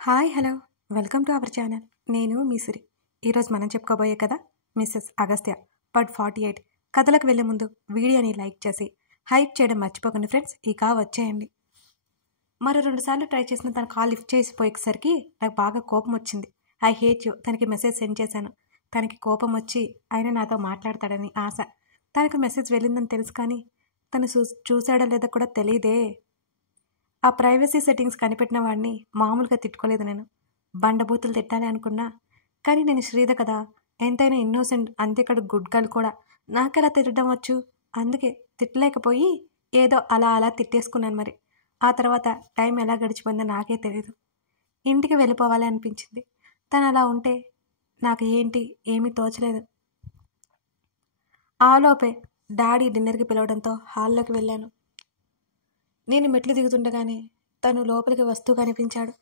Hi hello welcome to our channel. నేను మీ సిరి. ఈరోజు మనం చెప్పుకోబోయే కథ మిస్సెస్ అగస్త్య పార్ట్ 48. కథలకు వెళ్ళే ముందు వీడియోని లైక్ చేసి హైప్ చేయడం మర్చిపోకండి ఫ్రెండ్స్. ఇక వచ్చేయండి. మరో 2 సార్లు ట్రై చేసిన తన కాల్ లిఫ్ట్ చేసిపోయేసరికి నాకు బాగా కోపం వచ్చింది. ఐ హేట్ యూ తనకి మెసేజ్ సెండ్ చేశాను. తనకి కోపం వచ్చి ఆయన నాతో మాట్లాడతాడని ఆశ. తనకు మెసేజ్ వెళ్ళిందని తెలుసు, కానీ తను చూశాడో లేదో కూడా తెలియదే. ఆ ప్రైవసీ సెట్టింగ్స్ కనిపెట్టిన వాడిని మామూలుగా తిట్టుకోలేదు నేను. బండబూతులు తిట్టాలి అనుకున్నా, కానీ నేను శ్రీధ కదా, ఎంతైనా ఇన్నోసెంట్, అంతేకాదు గుడ్ గర్ల్ కూడా. నాకెలా తిట్టడం వచ్చు? అందుకే తిట్టలేకపోయి ఏదో అలా తిట్టేసుకున్నాను. మరి ఆ తర్వాత టైం ఎలా గడిచిపోయిందో నాకే తెలియదు. ఇంటికి వెళ్ళిపోవాలి అనిపించింది. తను అలా ఉంటే నాకు ఏమీ తోచలేదు. ఆలోపే డాడీ డిన్నర్కి పిలవడంతో హాల్లోకి వెళ్ళాను. నేను మెట్లు దిగుతుండగానే తను లోపలికి వస్తూ కనిపించాడు.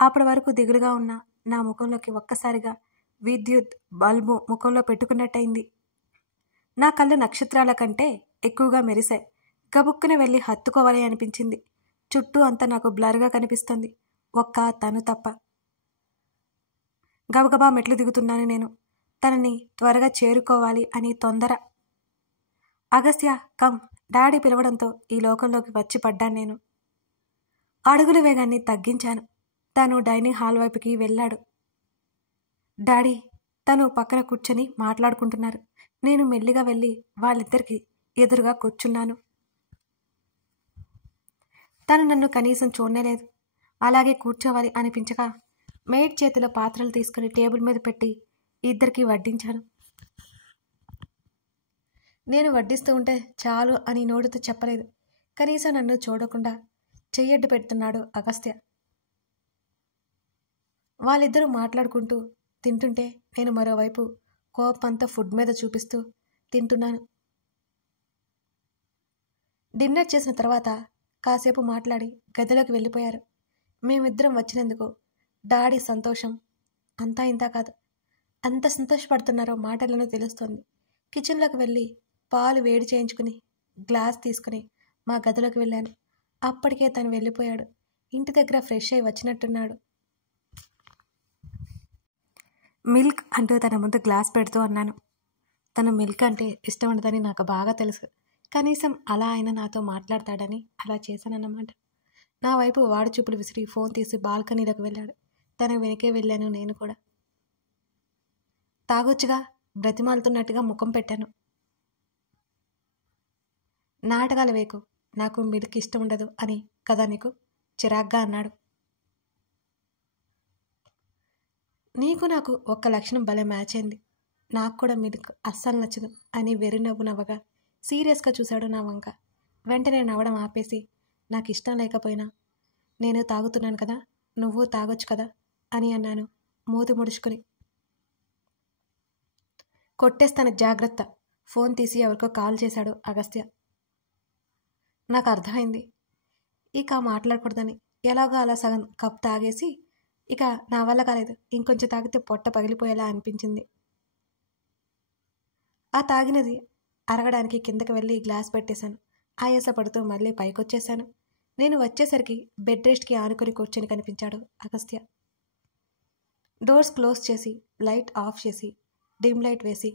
అప్పటి వరకు దిగులుగా ఉన్న నా ముఖంలోకి ఒక్కసారిగా విద్యుత్ బల్బు ముఖంలో పెట్టుకున్నట్టయింది. నా కళ్ళు నక్షత్రాల కంటే ఎక్కువగా మెరిశాయి. గబుక్కున వెళ్ళి హత్తుకోవాలి అనిపించింది. చుట్టూ అంతా నాకు బ్లర్గా కనిపిస్తుంది, ఒక్క తను తప్ప. గబగబా మెట్లు దిగుతున్నాను నేను. తనని త్వరగా చేరుకోవాలి అని తొందర. అగస్త్య కమ్, డాడీ పిలవడంతో ఈ లోకంలోకి వచ్చి పడ్డాను నేను. అడుగుల వేగాన్ని తగ్గించాను. తను డైనింగ్ హాల్ వైపుకి వెళ్ళాడు. డాడీ తను పక్కన కూర్చొని మాట్లాడుకుంటున్నారు. నేను మెల్లిగా వెళ్ళి వాళ్ళిద్దరికి ఎదురుగా కూర్చున్నాను. తను నన్ను కనీసం చూడలేదు. అలాగే కూర్చోవాలి అనిపించగా మెయిడ్ చేతిలో పాత్రలు తీసుకుని టేబుల్ మీద పెట్టి ఇద్దరికి వడ్డించాను. నేను వడ్డిస్తూ ఉంటే చాలు అని నోటితో చెప్పలేదు. కనీసం నన్ను చూడకుండా చెయ్యడ్డు పెడుతున్నాడు అగస్త్య. వాళ్ళిద్దరూ మాట్లాడుకుంటూ తింటుంటే నేను మరోవైపు కోపంతో ఫుడ్ మీద చూపిస్తూ తింటున్నాను. డిన్నర్ చేసిన తర్వాత కాసేపు మాట్లాడి గదిలోకి వెళ్ళిపోయారు. మేమిద్దరం వచ్చినందుకు డాడీ సంతోషం అంతా ఇంతా కాదు. అంత సంతోషపడుతున్నారో మాటలను తెలుస్తోంది. కిచెన్లోకి వెళ్ళి పాలు వేడి చేయించుకుని గ్లాస్ తీసుకుని మా గదిలోకి వెళ్ళాను. అప్పటికే తను వెళ్ళిపోయాడు. ఇంటి దగ్గర ఫ్రెష్ అయి వచ్చినట్టున్నాడు. మిల్క్ అంటూ తన ముందు గ్లాస్ పెడుతూ అన్నాను. తను మిల్క్ అంటే ఇష్టం ఉండదని నాకు బాగా తెలుసు. కనీసం అలా అయినా నాతో మాట్లాడతాడని అలా చేశానన్నమాట. నా వైపు వాడి చూపులు విసిరి ఫోన్ తీసి బాల్కనీలోకి వెళ్ళాడు. తన వెనకే వెళ్ళాను నేను కూడా. తాగొచ్చుగా, బ్రతిమాలుతున్నట్టుగా ముఖం పెట్టాను. నాటకాలు వేకు, నాకు మిల్క్ ఇష్టం ఉండదు అని కదా నీకు, చిరాగ్గా అన్నాడు. నీకు నాకు ఒక్క లక్షణం భలే మ్యాచ్ అయింది. నాకు కూడా మిల్క్ అస్సలు నచ్చదు అని వెర్రి నవ్వు నవ్వగా సీరియస్గా చూశాడు నా వంక. వెంటనే నవ్వడం ఆపేసి, నాకు ఇష్టం లేకపోయినా నేను తాగుతున్నాను కదా, నువ్వు తాగొచ్చు కదా అని అన్నాను మూతి ముడుచుకుని. కొట్టేస్తాను జాగ్రత్త. ఫోన్ తీసి ఎవరికో కాల్ చేశాడు అగస్త్య. నాకు అర్థమైంది ఇక మాట్లాడకూడదని. ఎలాగో అలా సగం కప్ తాగేసి ఇక నా వల్ల కాలేదు. ఇంకొంచెం తాగితే పొట్ట పగిలిపోయేలా అనిపించింది. ఆ తాగినది అరగడానికి కిందకి వెళ్ళి గ్లాస్ పెట్టేశాను. ఆయాసపడుతూ మళ్ళీ పైకొచ్చేశాను. నేను వచ్చేసరికి బెడ్ రెస్ట్కి ఆనుకొని కూర్చొని కనిపించాడు అగస్త్య. డోర్స్ క్లోజ్ చేసి లైట్ ఆఫ్ చేసి డిమ్ లైట్ వేసి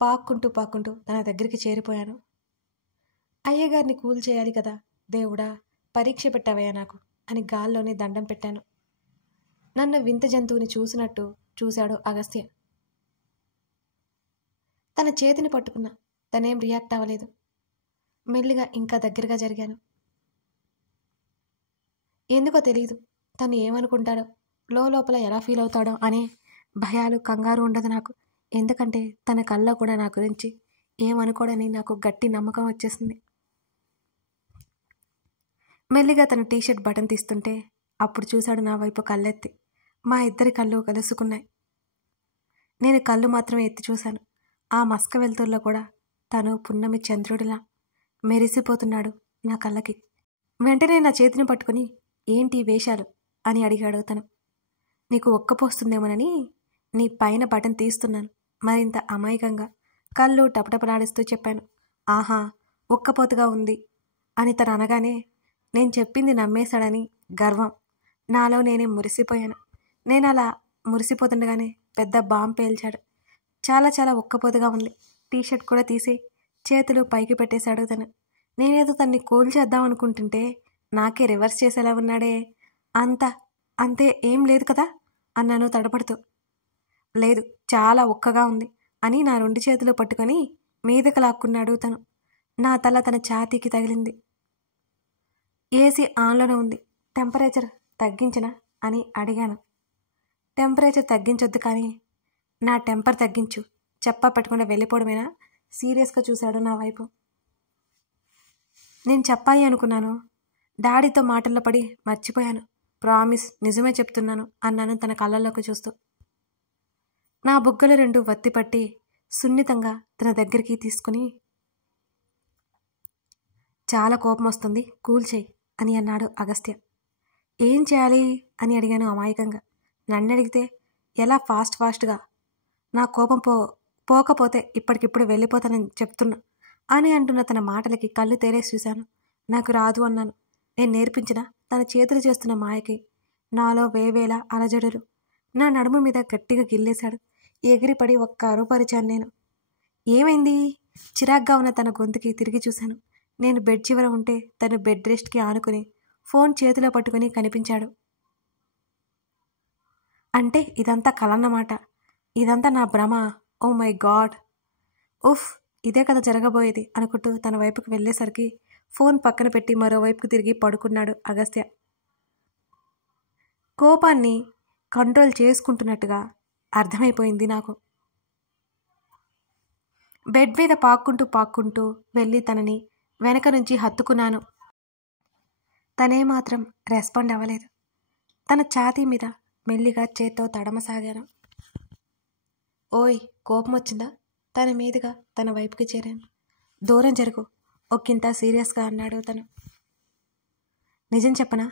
పాక్కుంటూ తన దగ్గరికి చేరిపోయాను. అయ్యగారిని కూల్ చేయాలి కదా దేవుడా, పరీక్ష పెట్టావయ్యా నాకు అని గాల్లోనే దండం పెట్టాను. నన్ను వింత జంతువుని చూసినట్టు చూశాడు అగస్త్య. తన చేతిని పట్టుకున్నా. తనేం రియాక్ట్ అవ్వలేదు. మెల్లిగా ఇంకా దగ్గరగా జరిగాను. ఎందుకో తెలీదు, తను ఏమనుకుంటాడో, లోపల ఎలా ఫీల్ అవుతాడో అనే భయాలు, కంగారు ఉండదు నాకు. ఎందుకంటే తన కళ్ళలో కూడా నా గురించి ఏమనుకోడని నాకు గట్టి నమ్మకం వచ్చేసింది. మెల్లిగా తన టీషర్ట్ బటన్ తీస్తుంటే అప్పుడు చూశాడు నా వైపు కళ్ళెత్తి. మా ఇద్దరి కళ్ళు కలుసుకున్నాయి. నేను కళ్ళు మాత్రమే ఎత్తి చూశాను. ఆ మస్క వెలుతురులో కూడా తను పున్నమి చంద్రుడిలా మెరిసిపోతున్నాడు నా కళ్ళకి. వెంటనే నా చేతిని పట్టుకుని, ఏంటి వేషాలు అని అడిగాడు తను. నీకు ఒక్కపోస్తుందేమోనని నీ పైన బటన్ తీస్తున్నాను మరింత అమాయకంగా కళ్ళు టపటపలాడిస్తూ చెప్పాను. ఆహా, ఒక్కపోతుగా ఉంది అని తను అనగానే నేను చెప్పింది నమ్మేశాడని గర్వం నాలో నేనే మురిసిపోయాను. నేను అలా మురిసిపోతుండగానే పెద్ద బాంబు పేల్చాడు. చాలా చాలా ఉక్కపోతగా ఉంది. టీషర్ట్ కూడా తీసి చేతులు పైకి పెట్టేశాడు తను. నేనేదో తన్ని కూల్ చేద్దాం అనుకుంటుంటే నాకే రివర్స్ చేసేలా ఉన్నాడే. అంతే ఏం లేదు కదా అన్నాను తడపడుతూ. లేదు, చాలా ఉక్కగా ఉంది అని నా 2 చేతులు పట్టుకొని మీదకు లాక్కున్నాడు తను. నా తల తన ఛాతీకి తగిలింది. ఏసీ ఆన్లోనే ఉంది, టెంపరేచర్ తగ్గించనా అని అడిగాను. టెంపరేచర్ తగ్గించొద్దు, కానీ నా టెంపర్ తగ్గించు, చెప్పా పెట్టకుండా వెళ్ళిపోవడమేనా? సీరియస్గా చూశాడు నా వైపు. నేను చెప్పాలి అనుకున్నాను, డాడీతో మాటల్లో పడి మర్చిపోయాను. ప్రామిస్, నిజమే చెప్తున్నాను అన్నాను తన కళ్ళల్లోకి చూస్తూ. నా బుగ్గలు 2 వత్తిపట్టి సున్నితంగా తన దగ్గరికి తీసుకుని, చాలా కోపం వస్తుంది, కూల్ చేయి అని అన్నాడు అగస్త్య. ఏం చేయాలి అని అడిగాను అమాయకంగా. నన్ను అడిగితే ఎలా ఫాస్ట్గా నా కోపం పోకపోతే ఇప్పటికిప్పుడు వెళ్ళిపోతానని చెప్తున్నా అని అంటున్న తన మాటలకి కళ్ళు తేలేసి చూశాను. నాకు రాదు అన్నాను. నేను నేర్పించిన తన చేతులు చేస్తున్న మాయకి నాలో వేవేలా అలజడులు. నా నడుము మీద గట్టిగా గిల్లేశాడు. ఎగిరిపడి ఒక్క అరుపరిచాను నేను. ఏమైంది? చిరాగ్గా ఉన్న తన గొంతుకి తిరిగి చూశాను. నేను బెడ్ చివర ఉంటే తను బెడ్ రెస్ట్కి ఆనుకుని ఫోన్ చేతిలో పట్టుకుని కనిపించాడు. అంటే ఇదంతా కలన్నమాట, ఇదంతా నా భ్రమ. ఓ మై గాడ్, ఉఫ్, ఇదే కదా జరగబోయేది అనుకుంటూ తన వైపుకి వెళ్ళేసరికి ఫోన్ పక్కన పెట్టి మరోవైపుకు తిరిగి పడుకున్నాడు అగస్త్య. కోపాన్ని కంట్రోల్ చేసుకుంటున్నట్టుగా అర్థమైపోయింది నాకు. బెడ్ మీద పాక్కుంటూ వెళ్ళి తనని వెనక నుంచి హత్తుకున్నాను. తనేమాత్రం రెస్పాండ్ అవ్వలేదు. తన ఛాతీ మీద మెల్లిగా చేత్తో తడమసాగాను. ఓయ్, కోపం వచ్చిందా? తన మీదుగా తన వైపుకి చేరాను. దూరం జరుగు, ఒక్కింత సీరియస్గా అన్నాడు తను. నిజం చెప్పనా,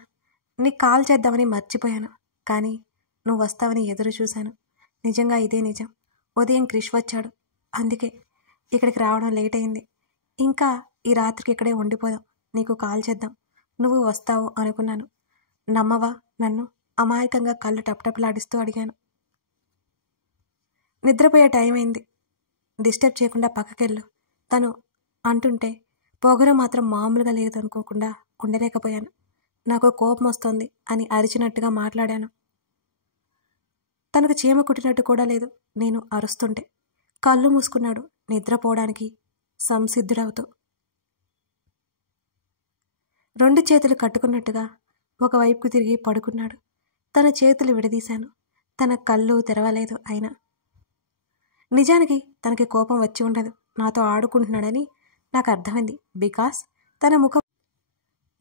నీకు కాల్ చేద్దామని మర్చిపోయాను, కానీ నువ్వు వస్తావని ఎదురు చూశాను. నిజంగా ఇదే నిజం. ఉదయం క్రిష్ వచ్చాడు, అందుకే ఇక్కడికి రావడం లేట్ అయింది. ఇంకా ఈ రాత్రికి ఇక్కడే ఉండిపోదాం, నీకు కాల్ చేద్దాం, నువ్వు వస్తావు అనుకున్నాను. నమ్మవా నన్ను? అమాయకంగా కళ్ళు టప్టప్లాడిస్తూ అడిగాను. నిద్రపోయే టైం అయింది, డిస్టర్బ్ చేయకుండా పక్కకెళ్ళు తను అంటుంటే పొగరు మాత్రం మామూలుగా లేదు అనుకోకుండా ఉండలేకపోయాను. నాకు కోపం వస్తోంది అని అరిచినట్టుగా మాట్లాడాను. తనకు చీమ కుట్టినట్టు కూడా లేదు నేను అరుస్తుంటే. కళ్ళు మూసుకున్నాడు నిద్రపోవడానికి సంసిద్ధుడవుతూ. 2 చేతులు కట్టుకున్నట్టుగా ఒకవైపుకు తిరిగి పడుకున్నాడు. తన చేతులు విడదీశాను. తన కళ్ళు తెరవలేదు. అయినా నిజానికి తనకి కోపం వచ్చి ఉండదు, నాతో ఆడుకుంటున్నాడని నాకు అర్థమైంది. బికాస్ తన ముఖం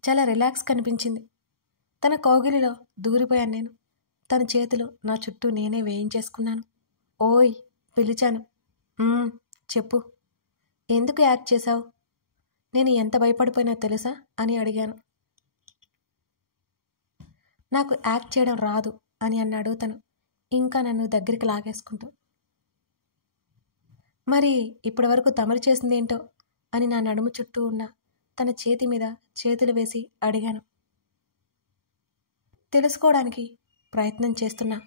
చాలా రిలాక్స్ కనిపించింది. తన కౌగిలిలో దూరిపోయాను నేను. తన చేతులు నా చుట్టూ నేనే వేయించేసుకున్నాను. ఓయ్, పిలిచాను. చెప్పు, ఎందుకు యాక్ట్ చేశావు? నేను ఎంత భయపడిపోయినా తెలుసా అని అడిగాను. నాకు యాక్ట్ చేయడం రాదు అని అన్నాడు తను, ఇంకా నన్ను దగ్గరికి లాగేసుకుంటూ. మరి ఇప్పటి వరకు తమరు చేసిందేంటో అని నా నడుము చుట్టూ ఉన్న తన చేతి మీద చేతులు వేసి అడిగాను. తెలుసుకోవడానికి ప్రయత్నం చేస్తున్నా.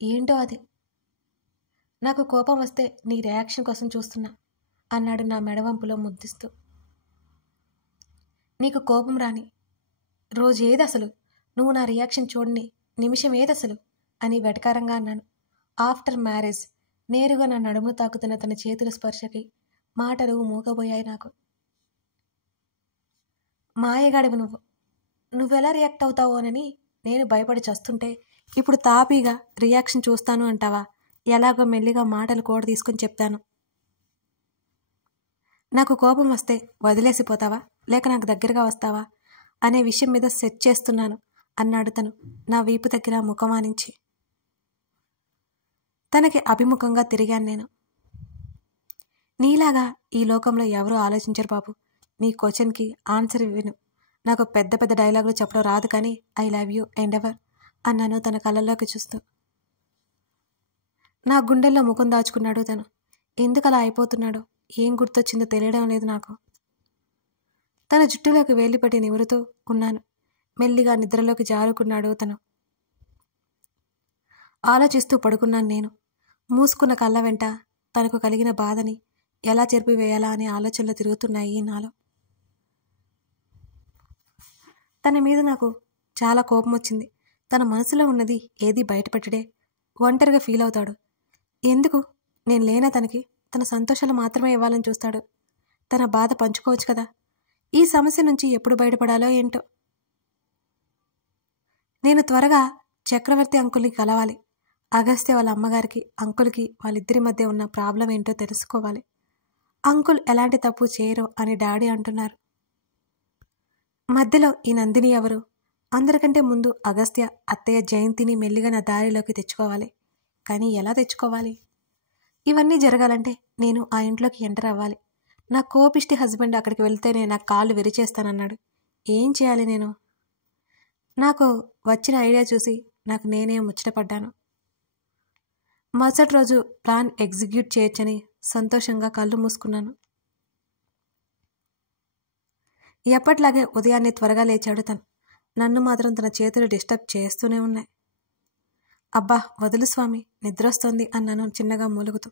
ఏంటో అది. నాకు కోపం వస్తే నీ రియాక్షన్ కోసం చూస్తున్నా అన్నాడు నా మెడవంపులో ముద్దిస్తూ. నీకు కోపం రాని రోజు ఏదసలు? నువ్వు నా రియాక్షన్ చూడని నిమిషం ఏదసలు అని వెటకారంగా అన్నాను. ఆఫ్టర్ మ్యారేజ్ నేరుగా నా నడుమును తాకుతున్న తన చేతుల స్పర్శకి మాటలు మూగబోయాయి నాకు. మాయగాడివి నువ్వెలా రియాక్ట్ అవుతావోనని నేను భయపడి చస్తుంటే ఇప్పుడు తాపీగా రియాక్షన్ చూస్తాను అంటావా? ఎలాగో మెల్లిగా మాటలు కూడా తీసుకొని చెప్తాను. నాకు కోపం వస్తే వదిలేసిపోతావా, లేక నాకు దగ్గరగా వస్తావా అనే విషయం మీద సెట్ చేస్తున్నాను అన్నాడు తను నా వీపు దగ్గర ముఖమానించి. తనకి అభిముఖంగా తిరిగాను నేను. నీలాగా ఈ లోకంలో ఎవరూ ఆలోచించరు బాబు. నీ క్వశ్చన్కి ఆన్సర్ విను. నాకు పెద్ద పెద్ద డైలాగులు చెప్పడం రాదు, కానీ I love you and ever అన్నాను తన కళ్ళల్లోకి చూస్తూ. నా గుండెల్లో ముఖం దాచుకున్నాడు తను. ఎందుకు అలా అయిపోతున్నాడో, ఏం గుర్తొచ్చిందో తెలియడం లేదు నాకు. తన జుట్టులోకి వేలిపెట్టి నిమురుతూ ఉన్నాను. మెల్లిగా నిద్రలోకి జారుకున్నాడు తను. ఆలోచిస్తూ పడుకున్నాను నేను. మూసుకున్న కళ్ళ వెంట తనకు కలిగిన బాధని ఎలా చెరిపివేయాలా అనే ఆలోచనలు తిరుగుతున్నాయి నాలో. తన మీద నాకు చాలా కోపం వచ్చింది. తన మనసులో ఉన్నది ఏది బయటపెట్టడే ఒంటరిగా ఫీల్ అవుతాడు. ఎందుకు? నేను లేనా తనకి? తన సంతోషాలు మాత్రమే ఇవ్వాలని చూస్తాడు. తన బాధ పంచుకోవచ్చు కదా. ఈ సమస్య నుంచి ఎప్పుడు బయటపడాలో ఏంటో. నేను త్వరగా చక్రవర్తి అంకుల్ని కలవాలి. అగస్త్య వాళ్ళ అమ్మగారికి, అంకుల్కి వాళ్ళిద్దరి మధ్య ఉన్న ప్రాబ్లం ఏంటో తెలుసుకోవాలి. అంకుల్ ఎలాంటి తప్పు చేయరు అని డాడీ అంటున్నారు. మధ్యలో ఈ నందిని ఎవరు? అందరికంటే ముందు అగస్త్య, అత్తయ్య జయంతిని మెల్లిగా నా దారిలోకి తెచ్చుకోవాలి. కానీ ఎలా తెచ్చుకోవాలి? ఇవన్నీ జరగాలంటే నేను ఆ ఇంట్లోకి ఎంటర్ అవ్వాలి. నా కోపిష్టి హస్బెండ్ అక్కడికి వెళ్తేనే నా కాళ్ళు విరిచేస్తానన్నాడు. ఏం చేయాలి నేను? నాకు వచ్చిన ఐడియా చూసి నాకు నేనే ముచ్చటపడ్డాను. మరుసటి రోజు ప్లాన్ ఎగ్జిక్యూట్ చేయొచ్చని సంతోషంగా కళ్ళు మూసుకున్నాను. ఎప్పట్లాగే ఉదయాన్నే త్వరగా లేచాడు తను. నన్ను మాత్రం తన చేతులు డిస్టర్బ్ చేస్తూనే ఉన్నాయి. అబ్బా వదులు స్వామి, నిద్రొస్తోంది అన్నాను చిన్నగా మూలుగుతూ.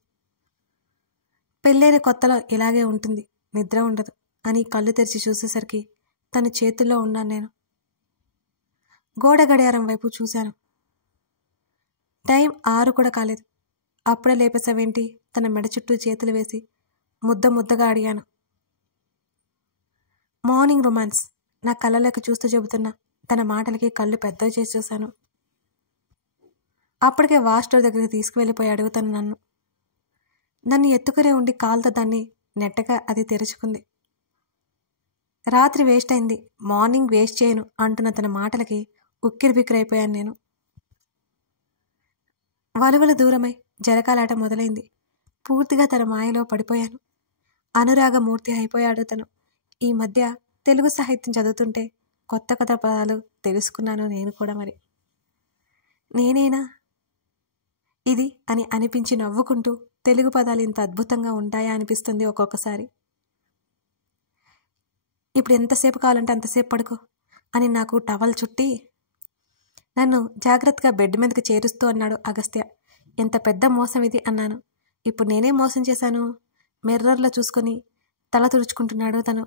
పెళ్ళైన కొత్తలో ఇలాగే ఉంటుంది, నిద్ర ఉండదు అని కళ్ళు తెరిచి చూసేసరికి తన చేతుల్లో ఉన్నాను నేను. గోడ గడియారం వైపు చూశాను. టైం 6 కూడా కాలేదు. అప్పుడే లేపేసావేంటి? తన మెడ చుట్టూ చేతులు వేసి ముద్దగా అడిగాను. మార్నింగ్ రొమాన్స్ నా కళ్ళలోకి చూస్తూ చెబుతున్నా తన మాటలకి కళ్ళు పెద్దవి చేసి చూశాను. అప్పటికే వాష్ డోర్ దగ్గరికి తీసుకువెళ్ళిపోయాడు తను నన్ను. నన్ను ఎత్తుకునే ఉండి కాలుతో దాన్ని నెట్టగా అది తెరుచుకుంది. రాత్రి వేస్ట్ అయింది, మార్నింగ్ వేస్ట్ చేయను అంటున్న తన మాటలకి ఉక్కిరిబిక్కిరైపోయాను నేను. వలువలు దూరమై జరకాలాట మొదలైంది. పూర్తిగా తన మాయలో పడిపోయాను. అనురాగమూర్తి అయిపోయాడు తను. ఈ మధ్య తెలుగు సాహిత్యం చదువుతుంటే కొత్త కొత్త పదాలు తెలుసుకున్నాను నేను కూడా. మరి నేనేనా ఇది అని అనిపించి నవ్వుకుంటూ తెలుగు పదాలు ఇంత అద్భుతంగా ఉంటాయా అనిపిస్తుంది ఒక్కొక్కసారి. ఇప్పుడు ఎంతసేపు కావాలంటే అంతసేపు పడుకో అని నాకు టవల్ చుట్టి నన్ను జాగ్రత్తగా బెడ్ మీదకి చేరుస్తూ అన్నాడు అగస్త్య. ఎంత పెద్ద మోసం ఇది అన్నాను. ఇప్పుడు నేనే మోసం చేశాను? మిర్రర్లో చూసుకొని తల తుడుచుకుంటున్నాడు తను.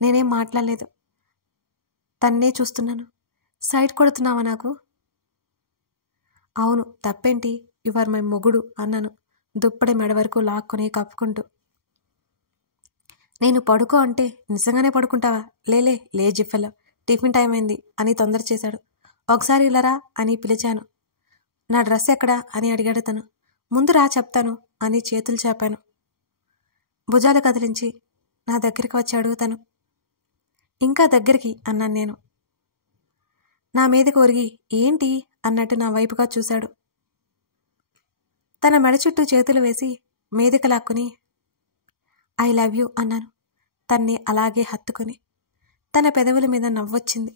నేనేం మాట్లాడలేదు, తన్నే చూస్తున్నాను. సైట్ కొడుతున్నావా నాకు? అవును, తప్పేంటి? యువర్ మై మొగుడు అన్నాను దుప్పటి మెడ వరకు లాక్కొని కప్పుకుంటూ. నేను పడుకో అంటే నిజంగానే పడుకుంటావా? లేలే లేజీ ఫెల్లో, టిఫిన్ టైం అయింది అని తొందర చేశాడు. ఒకసారి ఇలారా అని పిలిచాను. నా డ్రెస్ ఎక్కడా అని అడిగాడు తను. ముందు రా చెప్తాను అని చేతులు చాపాను. భుజాలు కదిలించి నా దగ్గరికి వచ్చాడు తను. ఇంకా దగ్గరికి అన్నాను నేను. నా మీదకి ఒరిగి ఏంటి అన్నట్టు నా వైపుగా చూశాడు. తన మెడ చుట్టూ చేతులు వేసి మీదకి లాక్కుని ఐ లవ్ యూ అన్నాను తన్ని అలాగే హత్తుకొని. తన పెదవుల మీద నవ్వొచ్చింది.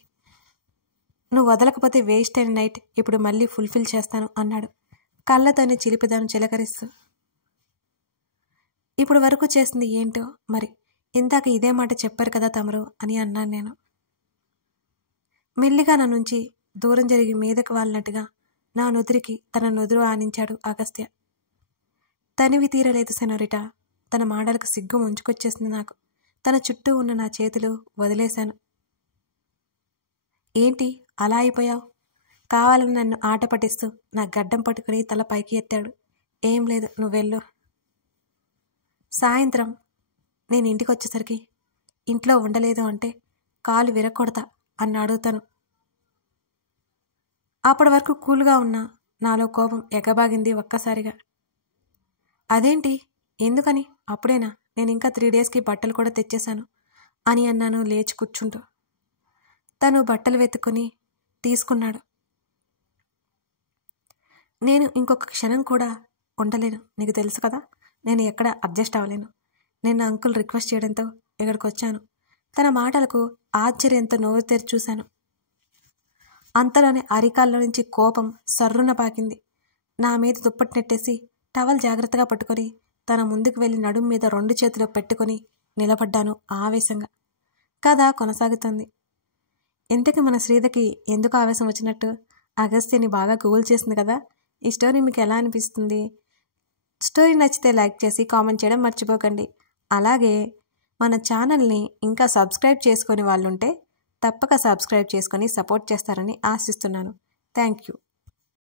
నువ్వు వదలకపోతే వేస్ట్ అయిన నైట్ ఇప్పుడు మళ్ళీ ఫుల్ఫిల్ చేస్తాను అన్నాడు కళ్ళతోనే చిలిపిదాను చిలకరిస్తూ. ఇప్పుడు వరకు చేసింది ఏంటో మరి, ఇందాక ఇదే మాట చెప్పారు కదా తమరు అని అన్నాను నేను. మెల్లిగా నా నుంచి దూరం జరిగి మీదకు వాలినట్టుగా నా నుదురికి తన నుదురు ఆనించాడు అగస్త్య. తనివి తీరలేదు సెనోరిటా. తన మాటలకు సిగ్గు ముంచుకొచ్చేసింది నాకు. తన చుట్టూ ఉన్న నా చేతులు వదిలేశాను. ఏంటి అలా అయిపోయావు? కావాలని నన్ను ఆట పట్టిస్తూ నా గడ్డం పట్టుకుని తల పైకి ఎత్తాడు. ఏం లేదు, నువ్వెళ్ళు. సాయంత్రం నేను ఇంటికి వచ్చేసరికి ఇంట్లో ఉండలేదు అంటే కాలు విరగొడతా అన్నాడు తను. అప్పటి వరకు కూల్గా ఉన్నా నాలో కోపం ఎగబాగింది ఒక్కసారిగా. అదేంటి? ఎందుకని? అప్పుడేనా? నేను ఇంకా 3 డేస్కి బట్టలు కూడా తెచ్చేశాను అని అన్నాను లేచి కూర్చుంటూ. తను బట్టలు వెతుక్కుని తీసుకున్నాడు. నేను ఇంకొక క్షణం కూడా ఉండలేను, నీకు తెలుసు కదా. నేను ఎక్కడ అడ్జస్ట్ అవ్వలేను. నేను అంకుల్ రిక్వెస్ట్ చేయడంతో ఇక్కడికి వచ్చాను. తన మాటలకు ఆశ్చర్యంతో నోరు తెరిచి చూశాను. అంతలోనే అరికాల్లో నుంచి కోపం సర్రున పాకింది. నా మీద దుప్పటి నెట్టేసి టవల్ జాగ్రత్తగా పట్టుకొని తన ముందుకు వెళ్ళి నడుం మీద 2 చేతులు పెట్టుకొని నిలబడ్డాను ఆవేశంగా. కథ కొనసాగుతుంది. ఇంతకీ మన శ్రీధకి ఎందుకు ఆవేశం వచ్చినట్టు? అగస్త్యని బాగా కూల్ చేసింది కదా. ఈ స్టోరీ మీకు ఎలా అనిపిస్తుంది? స్టోరీ నచ్చితే లైక్ చేసి కామెంట్ చేయడం మర్చిపోకండి. అలాగే మన ఛానల్ని ఇంకా సబ్స్క్రైబ్ చేసుకొని వాళ్ళుంటే తప్పక సబ్స్క్రైబ్ చేసుకొని సపోర్ట్ చేస్తారని ఆశిస్తున్నాను. Thank you.